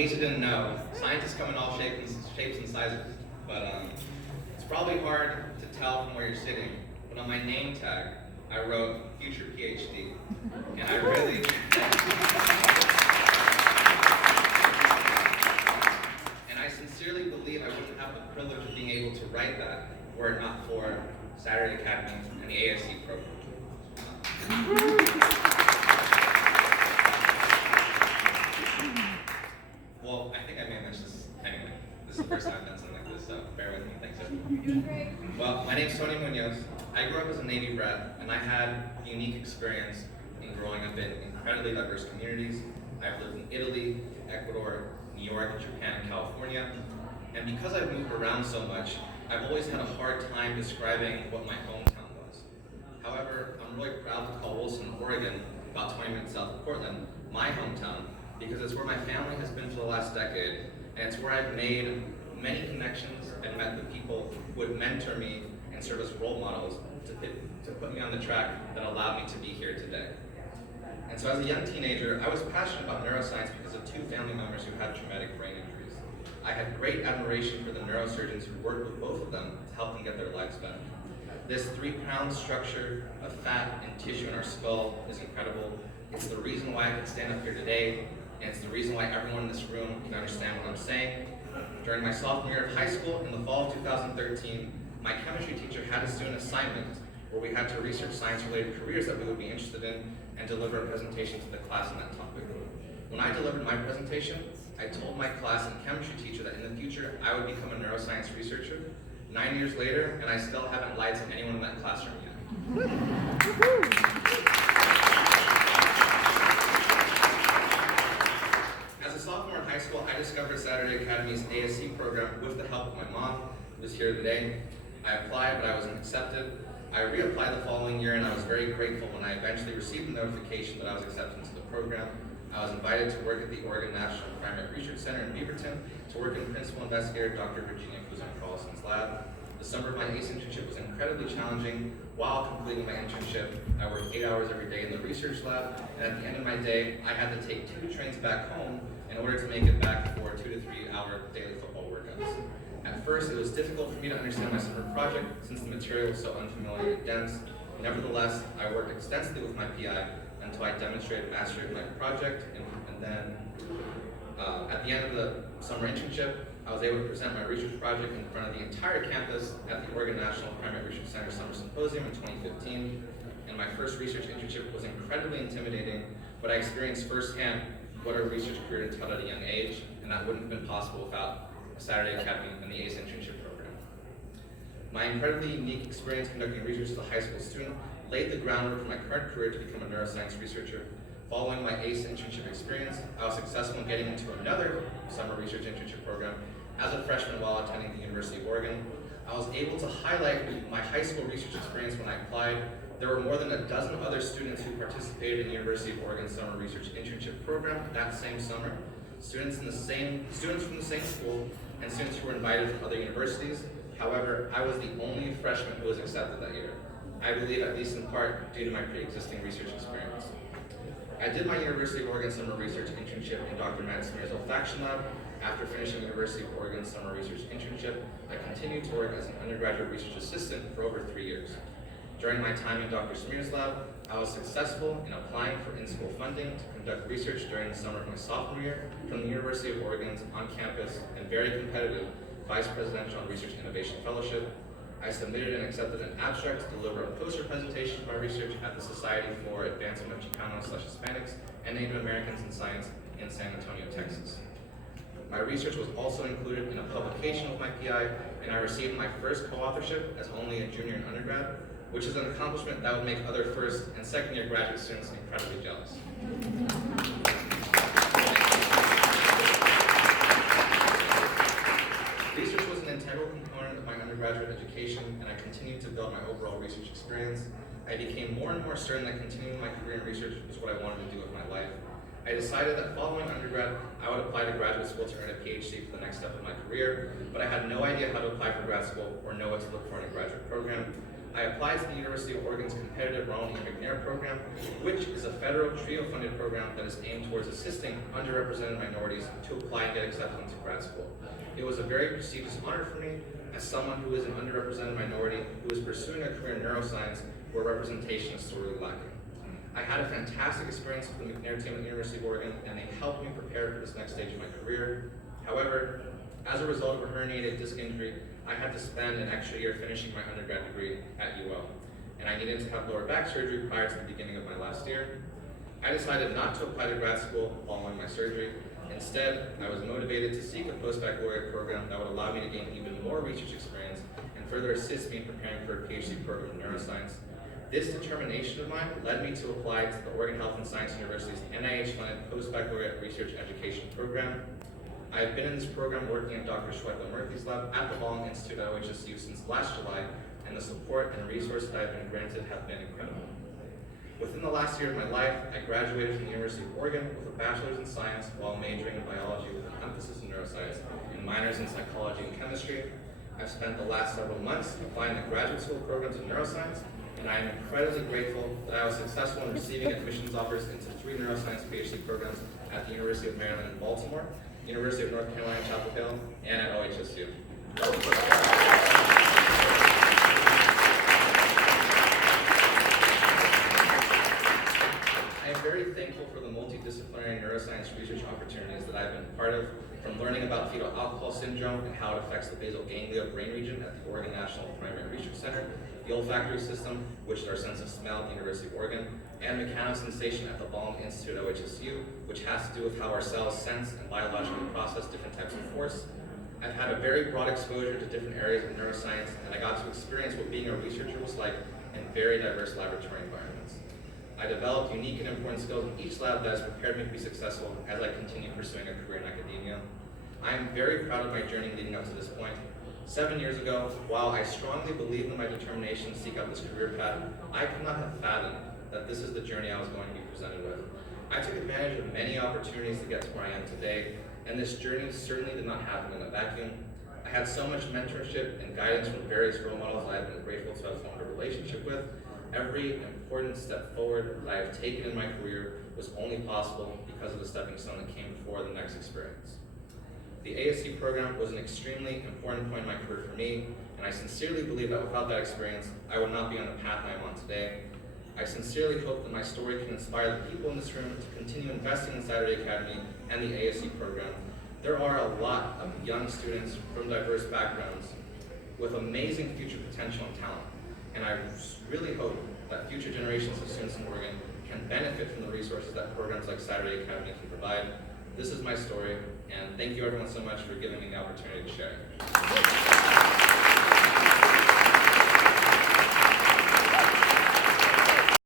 case you didn't know, scientists come in all shapes and sizes, but it's probably hard to tell from where you're sitting, but on my name tag, I wrote future PhD, and I really, and I sincerely believe I wouldn't have the privilege of being able to write that were it not for Saturday Academy and the ASC program. Well, I think I may have mentioned this anyway. This is the first time I've done something like this, so bear with me. Thanks, everyone. You're doing great. Well, my name's Tony Munoz. I grew up as a Navy brat, and I had a unique experience in growing up in incredibly diverse communities. I've lived in Italy, Ecuador, New York, Japan, and California. And because I've moved around so much, I've always had a hard time describing what my hometown was. However, I'm really proud to call Wilson, Oregon, about 20 minutes south of Portland, my hometown, because it's where my family has been for the last decade, and it's where I've made many connections and met the people who would mentor me and serve as role models to put me on the track that allowed me to be here today. And so as a young teenager, I was passionate about neuroscience because of two family members who had traumatic brain injuries. I had great admiration for the neurosurgeons who worked with both of them to help them get their lives better. This 3-pound structure of fat and tissue in our skull is incredible. It's the reason why I can stand up here today, and it's the reason why everyone in this room can understand what I'm saying. During my sophomore year of high school, in the fall of 2013, my chemistry teacher had us do an assignment where we had to research science-related careers that we would be interested in and deliver a presentation to the class on that topic. When I delivered my presentation, I told my class and chemistry teacher that in the future, I would become a neuroscience researcher. 9 years later, and I still haven't lied to anyone in that classroom yet. As a sophomore in high school, I discovered Saturday Academy's ASC program with the help of my mom, who is here today. I applied, but I wasn't accepted. I reapplied the following year, and I was very grateful when I eventually received the notification that I was accepted into the program. I was invited to work at the Oregon National Primate Research Center in Beaverton to work in principal investigator Dr. Virginia Carlson's lab. The summer of my ACE internship was incredibly challenging. While completing my internship, I worked 8 hours every day in the research lab, and at the end of my day, I had to take 2 trains back home in order to make it back for 2 to 3 hour daily football workouts. At first, it was difficult for me to understand my summer project since the material was so unfamiliar and dense. Nevertheless, I worked extensively with my PI until I demonstrated mastery of my project, and then at the end of the summer internship, I was able to present my research project in front of the entire campus at the Oregon National Primate Research Center Summer Symposium in 2015. And my first research internship was incredibly intimidating, but I experienced firsthand what a research career entailed at a young age, and that wouldn't have been possible without Saturday Academy and the ACE internship program. My incredibly unique experience conducting research as a high school student laid the groundwork for my current career to become a neuroscience researcher. Following my ACE internship experience, I was successful in getting into another summer research internship program as a freshman while attending the University of Oregon. I was able to highlight my high school research experience when I applied. There were more than a dozen other students who participated in the University of Oregon Summer Research Internship Program that same summer. Students from the same school and students who were invited from other universities. However, I was the only freshman who was accepted that year. I believe at least in part due to my pre-existing research experience. I did my University of Oregon Summer Research Internship in Dr. Matt Smear's olfaction lab. After finishing University of Oregon Summer Research Internship, I continued to work as an undergraduate research assistant for over 3 years. During my time in Dr. Smear's lab, I was successful in applying for in-school funding to conduct research during the summer of my sophomore year from the University of Oregon's on-campus and very competitive Vice Presidential Research Innovation Fellowship. I submitted and accepted an abstract to deliver a poster presentation of my research at the Society for Advancement of Chicanos/Hispanics and Native Americans in Science in San Antonio, Texas. My research was also included in a publication with my PI, and I received my first co-authorship as only a junior in undergrad, which is an accomplishment that would make other first and second year graduate students incredibly jealous. Research was an integral component of my undergraduate education, and I continued to build my overall research experience. I became more and more certain that continuing my career in research was what I wanted to do with my life. I decided that following undergrad, I would apply to graduate school to earn a PhD for the next step of my career, but I had no idea how to apply for grad school or know what to look for in a graduate program. I applied to the University of Oregon's competitive Ronald E. McNair program, which is a federal TRIO-funded program that is aimed towards assisting underrepresented minorities to apply and get accepted into grad school. It was a very prestigious honor for me as someone who is an underrepresented minority who is pursuing a career in neuroscience where representation is sorely lacking. I had a fantastic experience with the McNair team at the University of Oregon, and they helped me prepare for this next stage of my career. However, as a result of a herniated disc injury, I had to spend an extra year finishing my undergrad degree at UL, and I needed to have lower back surgery prior to the beginning of my last year. I decided not to apply to grad school following my surgery. Instead, I was motivated to seek a postbaccalaureate program that would allow me to gain even more research experience and further assist me in preparing for a PhD program in neuroscience. This determination of mine led me to apply to the Oregon Health and Science University's NIH-funded postbaccalaureate research education program. I have been in this program working at Dr. Schweitzer-Murthy's lab at the Ballin Institute at OHSU since last July, and the support and resources that I've been granted have been incredible. Within the last year of my life, I graduated from the University of Oregon with a bachelor's in science while majoring in biology with an emphasis in neuroscience and minors in psychology and chemistry. I've spent the last several months applying to graduate school programs in neuroscience, and I am incredibly grateful that I was successful in receiving admissions offers into 3 neuroscience PhD programs at the University of Maryland in Baltimore, University of North Carolina, Chapel Hill, and at OHSU. I am very thankful for the multidisciplinary neuroscience research opportunities that I've been part of, from learning about fetal alcohol syndrome and how it affects the basal ganglia brain region at the Oregon National Primary Research Center, the olfactory system, which is our sense of smell at the University of Oregon, and mechanosensation at the Ballin Institute at OHSU, which has to do with how our cells sense and biologically process different types of force. I've had a very broad exposure to different areas of neuroscience, and I got to experience what being a researcher was like in very diverse laboratory environments. I developed unique and important skills in each lab that has prepared me to be successful as I continue pursuing a career in academia. I am very proud of my journey leading up to this point. 7 years ago, while I strongly believed in my determination to seek out this career path, I could not have fathomed that this is the journey I was going to be presented with. I took advantage of many opportunities to get to where I am today, and this journey certainly did not happen in a vacuum. I had so much mentorship and guidance from various role models that I've been grateful to have formed a relationship with. Every important step forward that I have taken in my career was only possible because of the stepping stone that came before the next experience. The ASC program was an extremely important point in my career for me, and I sincerely believe that without that experience, I would not be on the path I am on today. I sincerely hope that my story can inspire the people in this room to continue investing in Saturday Academy and the ASC program. There are a lot of young students from diverse backgrounds with amazing future potential and talent, and I really hope that future generations of students in Oregon can benefit from the resources that programs like Saturday Academy can provide. This is my story, and thank you everyone so much for giving me the opportunity to share it.